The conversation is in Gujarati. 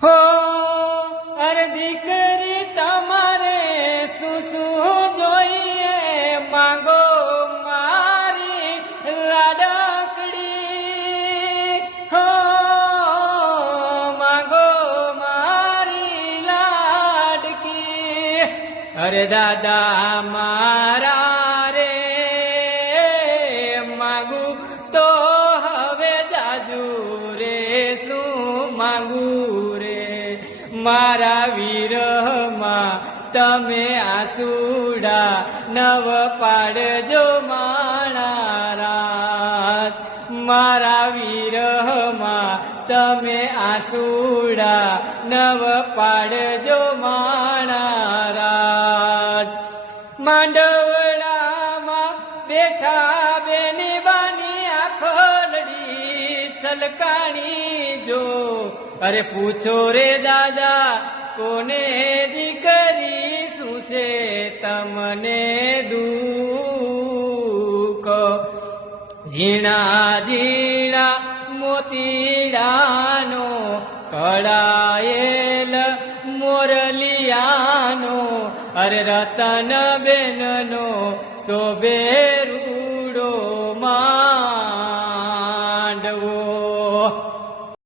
હો અરે દીકરી તમારે શું શું જોઈએ માંગો મારી લાડકડી હો માંગો મારી લાડકી અરે દાદા મારા રે માગુ તો હવે જાજુ રે શું માંગુ રે મારા વિરહમાં તમે આસુડા નવ પાડજો માણા રાત મારા વિરહમાં તમે આસુડા નવ પાડજો માણા રાત માંડવડામાં બેઠા બેની બાની આખોલડી છલકાણી જો અરે પૂછો રે દાદા કોને દીકરી શું છે તમને દુઃખ ઝીણા ઝીણા મોતીડાનો કળાયેલ મોરલિયાનો અરે રતન બેનનો શોભે